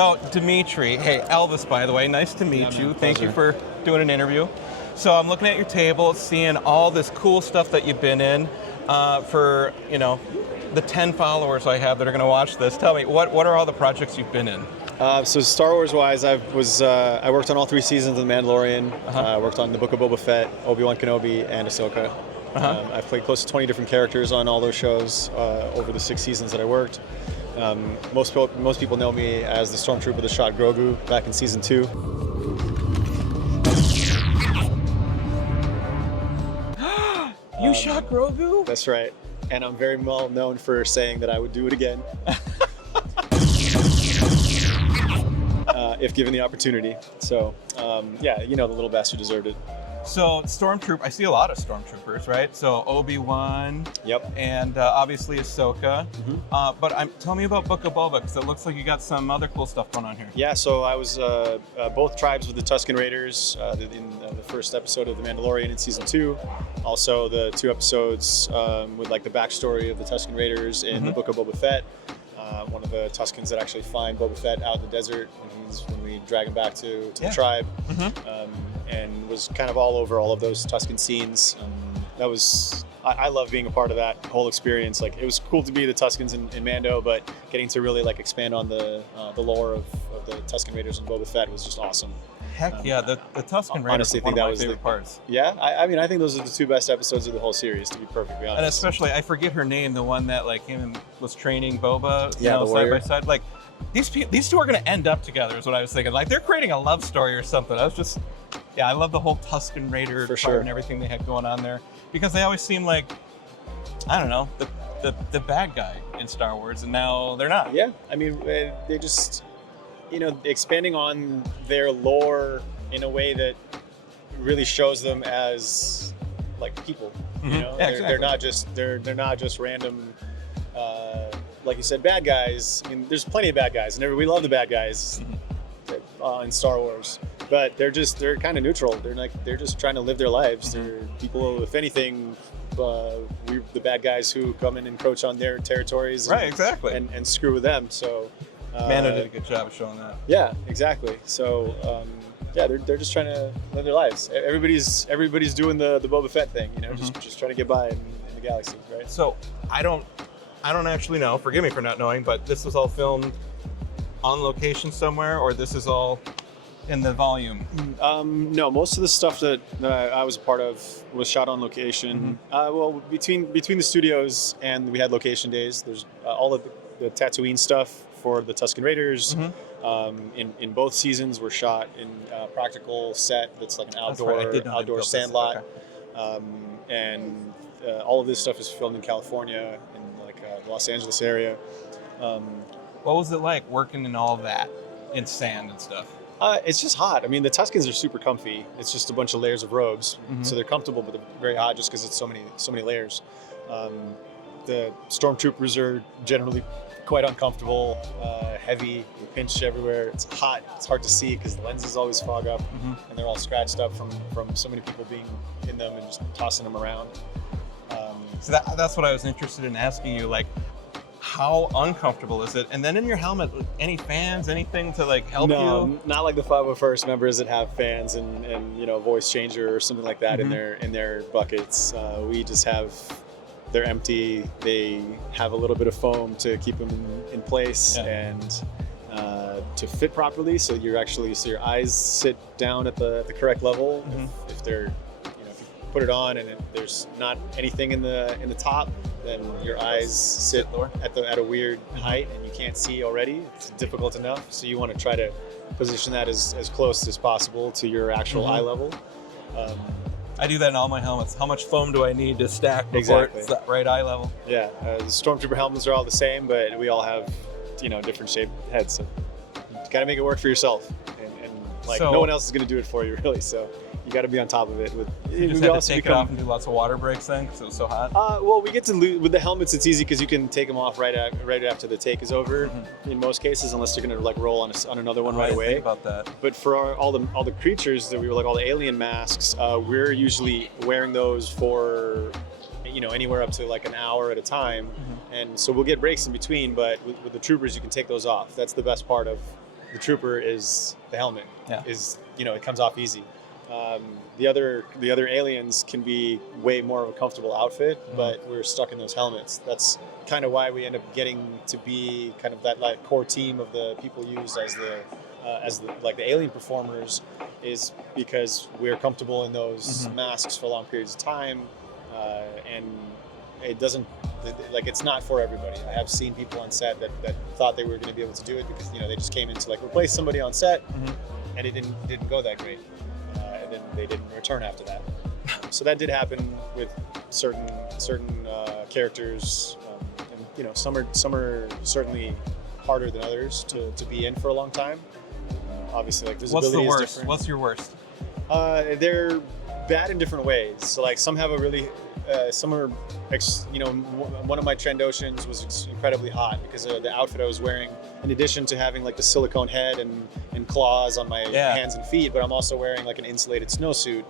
So, Dmitry, hey, Elvis, by the way, nice to meet you. Thank you for doing an interview. So I'm looking at your table, seeing all this cool stuff that you've been in for, the 10 followers I have that are going to watch this. Tell me, what are all the projects you've been in? So Star Wars-wise, I worked on all 3 seasons of The Mandalorian. I worked on the Book of Boba Fett, Obi Wan Kenobi, and Ahsoka. I've played close to 20 different characters on all those shows over the 6 seasons that I worked. Most people know me as the Stormtrooper that shot Grogu back in season 2. You shot Grogu? That's right. And I'm very well known for saying that I would do it again. If given the opportunity. So, the little bastard deserved it. So, Stormtrooper, I see a lot of Stormtroopers, right? So, Obi Wan. Yep. And obviously Ahsoka. But tell me about Book of Boba, because it looks like you got some other cool stuff going on here. Yeah, so I was both tribes with the Tusken Raiders in the first episode of The Mandalorian in season 2. Also, the 2 episodes with like the backstory of the Tusken Raiders in the Book of Boba Fett. One of the Tuskens that actually find Boba Fett out in the desert when we drag him back to the tribe, and was kind of all over all of those Tusken scenes. I love being a part of that whole experience. Like, it was cool to be the Tuskens in Mando, but getting to really like expand on the lore of the Tusken Raiders and Boba Fett was just awesome. Heck yeah, the Tusken Raiders honestly, one of my favorite parts. Yeah, I think those are the 2 best episodes of the whole series, to be perfectly honest. And especially, I forget her name, the one that like came and was training Boba, the side by side. Like, these 2 are going to end up together, is what I was thinking. Like, they're creating a love story or something. I love the whole Tusken Raider part and everything they had going on there, because they always seem like, I don't know, the bad guy in Star Wars, and now they're not. Yeah, I mean, they just, expanding on their lore in a way that really shows them as like people. They're not just random, like you said, bad guys. I mean, there's plenty of bad guys, and we love the bad guys in Star Wars. But they're kind of neutral. They're just trying to live their lives. They're people, if anything, we're the bad guys who come and encroach on their territories. Right, exactly. And screw with them. So. Mando did a good job of showing that. Yeah, exactly. So, they're just trying to live their lives. Everybody's doing the Boba Fett thing, just trying to get by in the galaxy, right? So, I don't actually know. Forgive me for not knowing, but this was all filmed on location somewhere, or this is all in the volume? No, most of the stuff that I was a part of was shot on location. Well, between the studios and we had location days. There's all of the Tatooine stuff for the Tusken Raiders. In both seasons were shot in a practical set that's like an outdoor sandlot. And all of this stuff is filmed in California, in like the Los Angeles area. What was it like working in all of that, in sand and stuff? It's just hot. I mean, the Tuskens are super comfy. It's just a bunch of layers of robes, so they're comfortable, but they're very hot just because it's so many layers. The Stormtroopers are generally quite uncomfortable, heavy, you pinch everywhere. It's hot. It's hard to see because the lenses always fog up, and they're all scratched up from so many people being in them and just tossing them around. So that's what I was interested in asking you, like, how uncomfortable is it? And then in your helmet, any fans, anything to like help you? No, not like the 501st members that have fans and voice changer or something like that in their buckets. We just have. They're empty. They have a little bit of foam to keep them in place and to fit properly. So your eyes sit down at the correct level. If they're, if you put it on and there's not anything in the top, then your eyes sit at a weird height and you can't see already. It's difficult enough. So you want to try to position that as close as possible to your actual eye level. I do that in all my helmets. How much foam do I need to stack before it's that right eye level? Yeah, the Stormtrooper helmets are all the same, but we all have, different shaped heads. So you got to make it work for yourself, and no one else is going to do it for you, really. So you got to be on top of it. You just have to take it off and do lots of water breaks then, because it was so hot. Well, we get to with the helmets. It's easy because you can take them off right after the take is over. In most cases, unless they're going to like roll on another one right away. Think about that. But for all the creatures that we were like all the alien masks, we're usually wearing those for anywhere up to like an hour at a time, and so we'll get breaks in between. But with the troopers, you can take those off. That's the best part of the trooper is the helmet. Yeah. Is, you know, it comes off easy. The other aliens can be way more of a comfortable outfit, but we're stuck in those helmets. That's kind of why we end up getting to be kind of that like core team of the people used as the like the alien performers, is because we're comfortable in those masks for long periods of time, and it doesn't, like, it's not for everybody. I have seen people on set that thought they were going to be able to do it because, you know, they just came in to like replace somebody on set, and it didn't go that great, and then they didn't return after that. So that did happen with certain characters, and you know, some are certainly harder than others to be in for a long time. Obviously, like, visibility is different. What's your worst? They're bad in different ways. So like, some have a really some are, you know, one of my Trandoshans was incredibly hot because of the outfit I was wearing, in addition to having like the silicone head and claws on my hands and feet, but I'm also wearing like an insulated snowsuit,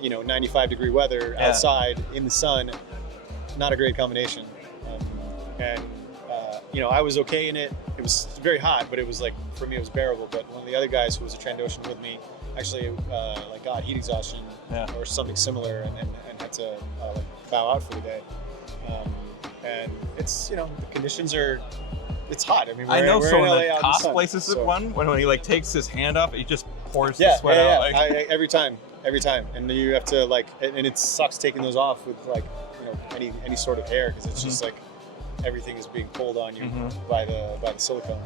you know, 95-degree weather outside in the sun. Not a great combination. And you know, I was okay in it. It was very hot, but it was like, for me, it was bearable. But one of the other guys who was a Trandoshan with me actually like got heat exhaustion or something similar, and had to like bow out for the day. And it's, you know, the conditions are, it's hot. I mean, I know, so in in LA the cosplays is one when he like takes his hand up, he just pours the sweat out. Like. Every time, and you have to like, and it sucks taking those off with like, you know, any sort of hair, because it's just like everything is being pulled on you by the silicone.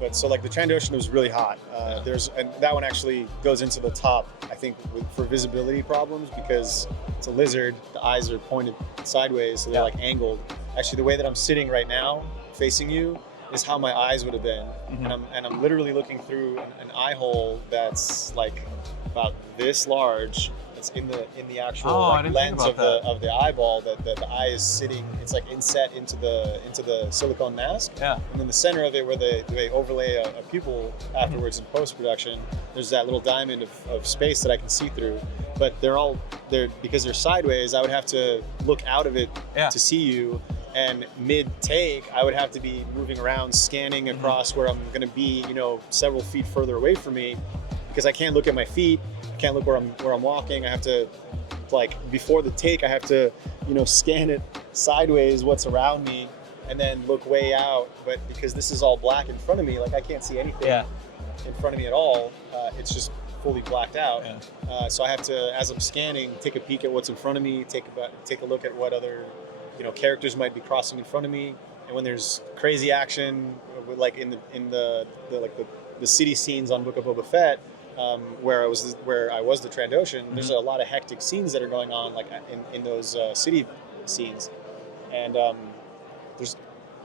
But so like the Trandoshan was really hot. And that one actually goes into the top, I think, for visibility problems, because it's a lizard. The eyes are pointed sideways, so they're like angled. Actually, the way that I'm sitting right now, facing you, is how my eyes would have been. And I'm literally looking through an eye hole that's like about this large. It's in the actual like, lens of the eyeball that the eye is sitting. It's like inset into the silicone mask. And then the center of it, where they overlay a pupil afterwards in post-production, there's that little diamond of space that I can see through. But because they're sideways, I would have to look out of it to see you. And mid-take, I would have to be moving around, scanning across where I'm going to be, you know, several feet further away from me, because I can't look at my feet. I can't look where I'm walking. I have to, like, before the take, I have to, you know, scan it sideways, what's around me, and then look way out. But because this is all black in front of me, like, I can't see anything in front of me at all. It's just fully blacked out. So I have to, as I'm scanning, take a peek at what's in front of me, take a look at what other, you know, characters might be crossing in front of me. And when there's crazy action, like in the city scenes on Book of Boba Fett, where I was the Trandoshan, there's a lot of hectic scenes that are going on, like in those city scenes, and there's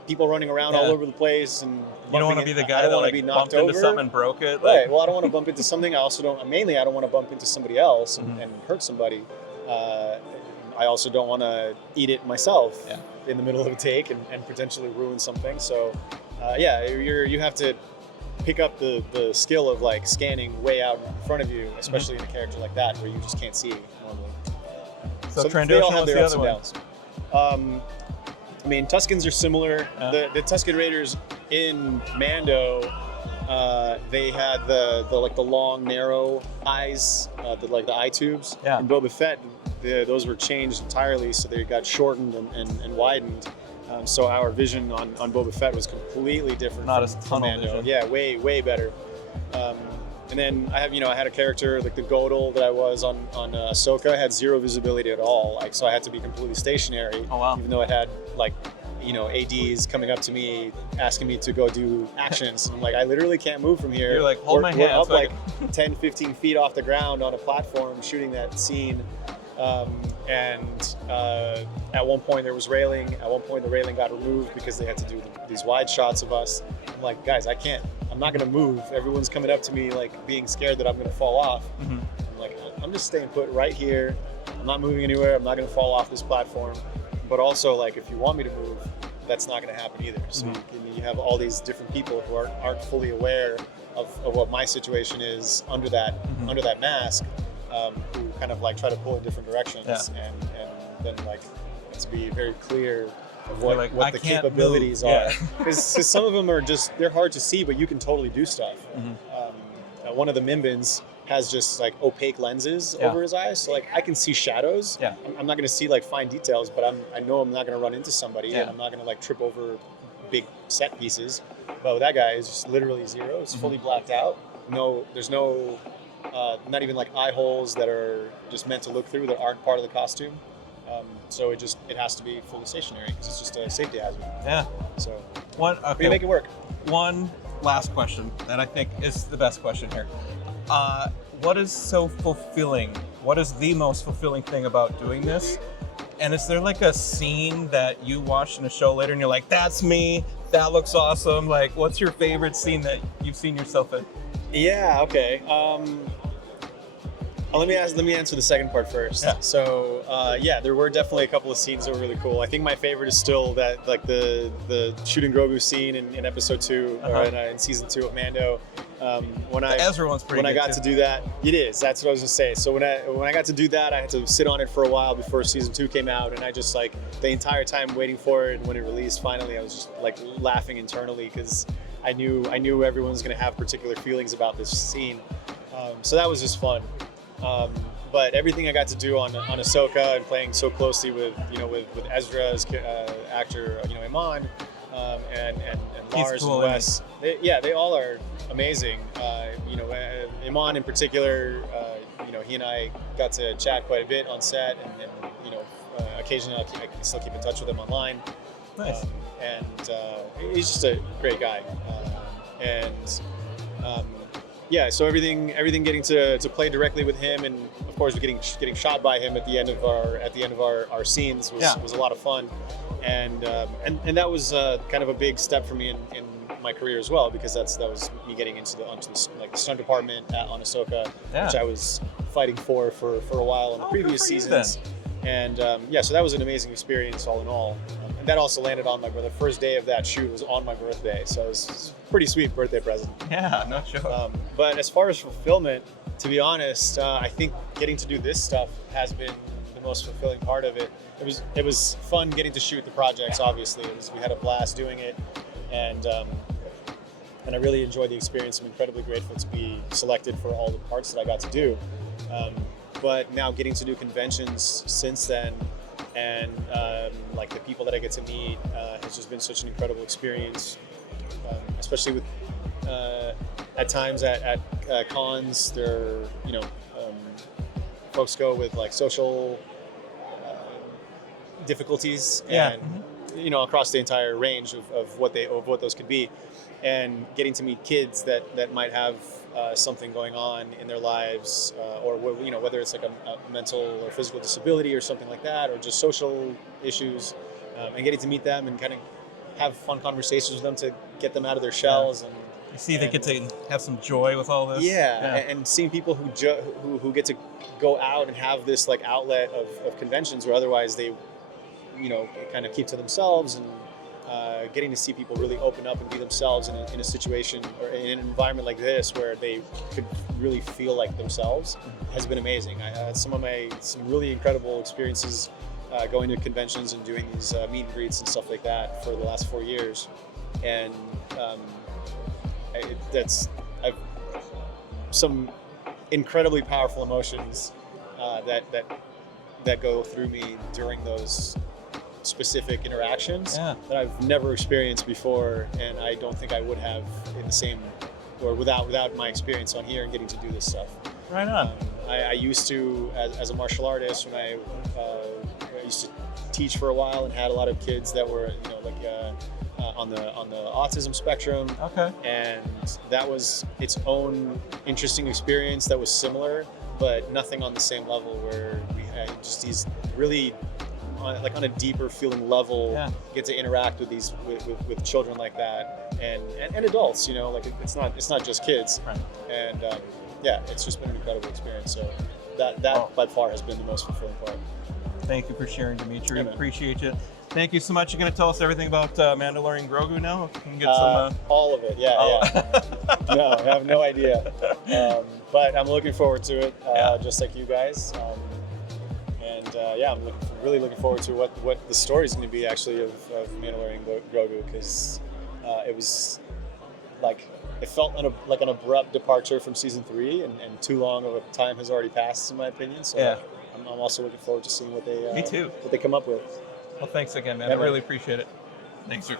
people running around all over the place, and you don't want to be the guy that like bumped into something and broke it. Like. Right. Well, I don't want to bump into something. I also don't. Mainly, I don't want to bump into somebody else and hurt somebody. I also don't want to eat it myself in the middle of a take and potentially ruin something. So, you have to pick up the skill of like scanning way out in front of you, especially in a character like that where you just can't see normally. So they all Trandoshan have was their the ups other and downs. I mean, Tuskens are similar. The Tusken Raiders in Mando, they had the long narrow eyes, the eye tubes. In Boba Fett, those were changed entirely, so they got shortened and widened. So our vision on Boba Fett was completely different. Not as from tunnel Mando. vision. Yeah, way better. And then I had a character like the Godel that I was on Ahsoka. I had zero visibility at all. Like, so I had to be completely stationary. Oh, wow. Even though it had like, you know, ADs coming up to me asking me to go do actions. I'm like, I literally can't move from here. You're like, hold my hand. We're up like 10, 15 feet off the ground on a platform shooting that scene. At one point there was railing. At one point the railing got removed because they had to do these wide shots of us. I'm like, guys, I'm not gonna move. Everyone's coming up to me like being scared that I'm gonna fall off. I'm like, I'm just staying put right here. I'm not moving anywhere. I'm not gonna fall off this platform. But also, like, if you want me to move, that's not gonna happen either. So you have all these different people who aren't fully aware of what my situation is under that mask. Who kind of like try to pull in different directions, and then like to be very clear of You're what, like, I the can't capabilities move. are. Yeah. Because some of them are just, they're hard to see, but you can totally do stuff. One of the Mimbans has just like opaque lenses over his eyes, so like I can see shadows. Yeah. I'm not going to see like fine details, but I know I'm not going to run into somebody, and I'm not going to like trip over big set pieces. But with that guy, it's just literally zero. It's fully blacked out. No, there's no, not even like eye holes that are just meant to look through that aren't part of the costume. So it has to be fully stationary because it's just a safety hazard. Yeah. So Okay. we make it work. One last question that I think is the best question here. What is so fulfilling? What is the most fulfilling thing about doing this? And is there like a scene that you watched in a show later and you're like, that's me, that looks awesome? Like, what's your favorite scene that you've seen yourself in? Yeah, okay. Let me answer the second part first. Yeah. So, there were definitely a couple of scenes that were really cool. I think my favorite is still that, like the shooting Grogu scene in episode 2 or in season 2 of Mando. The Ezra one's pretty good. When I got to do that, it is. That's what I was gonna say. So when I got to do that, I had to sit on it for a while before season 2 came out, and I just like the entire time waiting for it. And when it released, finally, I was just like laughing internally because I knew everyone was gonna have particular feelings about this scene. So that was just fun. But everything I got to do on Ahsoka and playing so closely with Ezra's actor, Iman, and Lars cool, and Wes. They all are amazing. Iman in particular, he and I got to chat quite a bit on set, and occasionally I can still keep in touch with him online. Nice. He's just a great guy. So everything getting to play directly with him, and of course getting shot by him at the end of our scenes was a lot of fun, and that was kind of a big step for me in my career as well, because that was me getting onto the stunt department on Ahsoka, which I was fighting for a while in the previous seasons. And so that was an amazing experience all in all. And that also landed on the first day of that shoot was on my birthday, so it was a pretty sweet birthday present. Yeah, no joke. But as far as fulfillment, to be honest, I think getting to do this stuff has been the most fulfilling part of it. It was fun getting to shoot the projects. Obviously, we had a blast doing it, and I really enjoyed the experience. I'm incredibly grateful to be selected for all the parts that I got to do. But now getting to do conventions since then, and like the people that I get to meet has just been such an incredible experience, especially with at times at cons, there folks go with like social difficulties and across the entire range of what those could be, and getting to meet kids that might have something going on in their lives, or whether it's like a mental or physical disability or something like that, or just social issues, and getting to meet them and kind of have fun conversations with them to get them out of their shells. And you see they get to have some joy with all this. And seeing people who get to go out and have this like outlet of conventions where otherwise they kind of keep to themselves, and getting to see people really open up and be themselves in a situation or in an environment like this where they could really feel like themselves has been amazing. I had some really incredible experiences going to conventions and doing these meet and greets and stuff like that for the last 4 years, and I've some incredibly powerful emotions that go through me during those specific interactions that I've never experienced before, and I don't think I would have in the same or without my experience on here and getting to do this stuff. Right on. I used to, as a martial artist, when I used to teach for a while and had a lot of kids that were on the autism spectrum. Okay. And that was its own interesting experience that was similar, but nothing on the same level, where we had just these really on a deeper feeling level, get to interact with these with children like that, and adults. It's not just kids. Right. And it's just been an incredible experience. So that by far has been the most fulfilling part. Thank you for sharing, Dmitry. Yeah, appreciate you. Thank you so much. You're going to tell us everything about Mandalorian Grogu now? We can get some... All of it, No, I have no idea. But I'm looking forward to it, just like you guys. And yeah, I'm really looking forward to what the story's going to be actually of Mandalorian Grogu, because it was like it felt like an abrupt departure from season 3, and too long of a time has already passed in my opinion. So Yeah. I'm also looking forward to seeing what they Me too. what they come up with. Well, thanks again, man. Yeah, I man. really appreciate it. Thanks, sir.